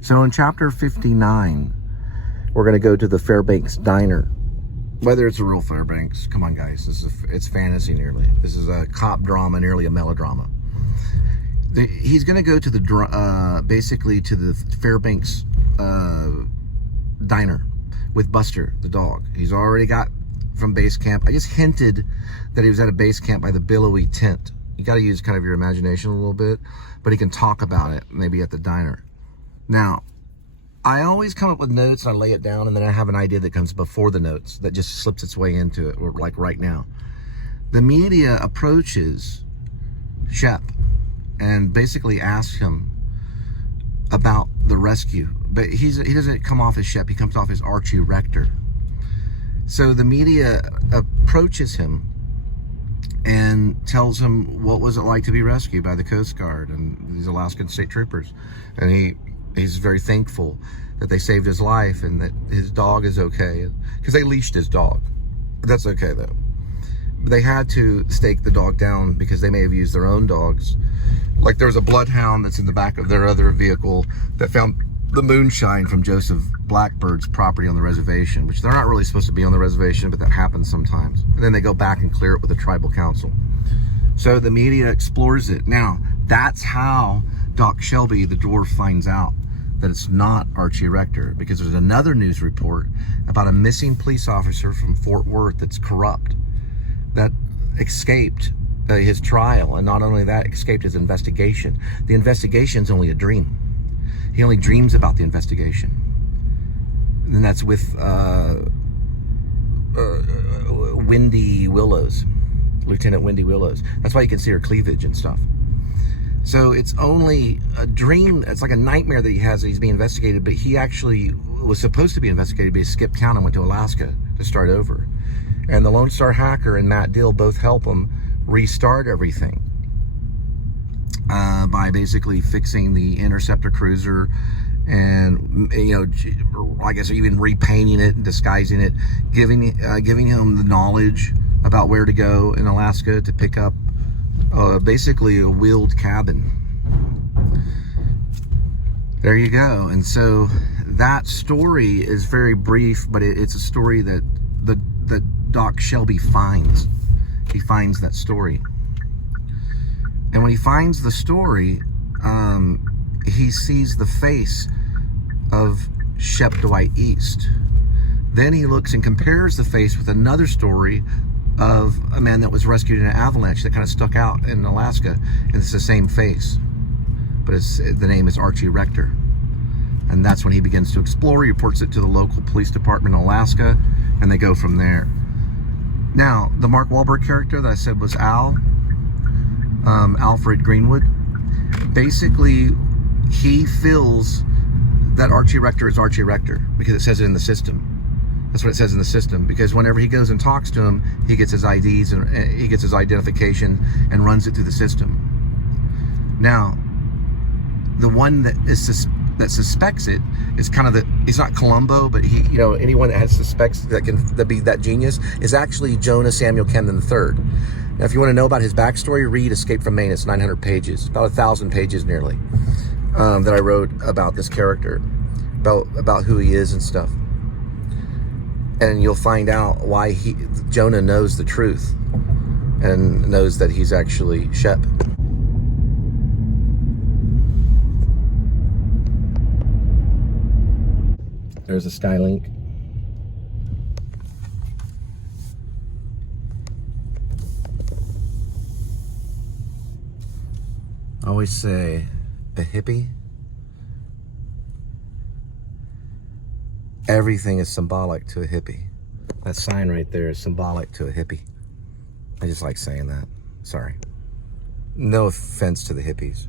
So in chapter 59, we're going to go to the Fairbanks Diner. Whether it's a real Fairbanks, come on guys, it's fantasy nearly. This is a cop drama, nearly a melodrama. He's going to go to the basically to the Fairbanks diner with Buster, the dog. He's already got from base camp. I just hinted that he was at a base camp by the billowy tent. You got to use kind of your imagination a little bit, but he can talk about it maybe at the diner. Now, I always come up with notes and I lay it down, and then I have an idea that comes before the notes that just slips its way into it, or like right now. The media approaches Shep and basically asks him about the rescue, but he doesn't come off as Shep, he comes off as Archie Rector. So the media approaches him and tells him what was it like to be rescued by the Coast Guard and these Alaskan state troopers, and he's very thankful that they saved his life and that his dog is okay, because they leashed his dog. That's okay though. They had to stake the dog down because they may have used their own dogs. Like there was a bloodhound that's in the back of their other vehicle that found the moonshine from Joseph Blackbird's property on the reservation, which they're not really supposed to be on the reservation, but that happens sometimes. And then they go back and clear it with the tribal council. So the media explores it. Now, that's how Doc Shelby, the dwarf, finds out that it's not Archie Rector, because there's another news report about a missing police officer from Fort Worth that's corrupt, that escaped his trial, and not only that, escaped his investigation. The investigation's only a dream. He only dreams about the investigation. And that's with Wendy Willows, Lieutenant Wendy Willows. That's why you can see her cleavage and stuff. So it's only a dream. It's like a nightmare that he has, that he's being investigated, but he actually was supposed to be investigated, but he skipped town and went to Alaska to start over. And the Lone Star Hacker and Matt Dill both help him restart everything by basically fixing the interceptor cruiser, and I guess even repainting it and disguising it, giving him the knowledge about where to go in Alaska to pick up basically a wheeled cabin. There you go. And so that story is very brief, but it's a story that Doc Shelby finds. He finds that story. And when he finds the story, he sees the face of Shep Dwight East. Then he looks and compares the face with another story of a man that was rescued in an avalanche that kind of stuck out in Alaska, and it's the same face, but the name is Archie Rector. And that's when he begins to explore. He reports it to the local police department in Alaska, and they go from there. Now, the Mark Wahlberg character that I said was Alfred Greenwood, basically he feels that Archie Rector is Archie Rector because it says it in the system. That's what it says in the system, because whenever he goes and talks to him, he gets his IDs and he gets his identification and runs it through the system. Now, the one that suspects it is kind of he's not Columbo, but he, anyone that has suspects that be that genius is actually Jonah Samuel Camden III. Now, if you want to know about his backstory, read Escape from Maine. It's 900 pages, about 1,000 pages nearly, that I wrote about this character, about who he is and stuff. And you'll find out why Jonah knows the truth and knows that he's actually Shep. There's a Skylink. I always say a hippie. Everything is symbolic to a hippie. That sign right there is symbolic to a hippie. I just like saying that. Sorry. No offense to the hippies.